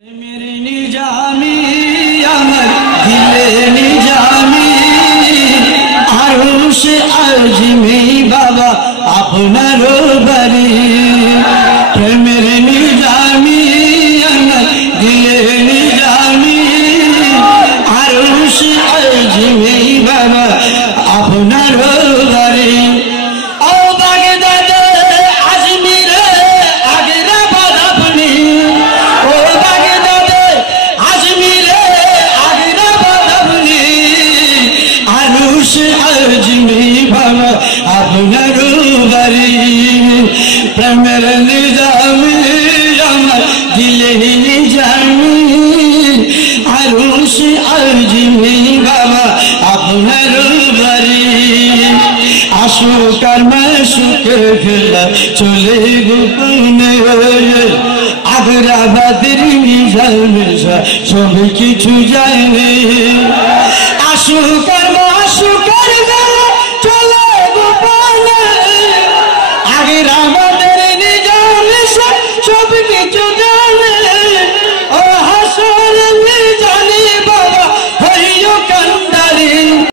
मेरे निजामी अमर दिले निजामी आरुष आजमी बाबा আপনার বাড়ি मेरे निजामी अमर दिले निजामी आरुष आजमी बाबा আপনার বাড়ি আপনার বাড়ি প্রেমের নিজামি আমার দিলে নিজামি আরুষ আজমি বাবা আপনার বাড়ি আশুকার মাসুকে ফেলা চলে গোপনে আগ্রাবাদের নিজামের সব কিছু জানে আশুকা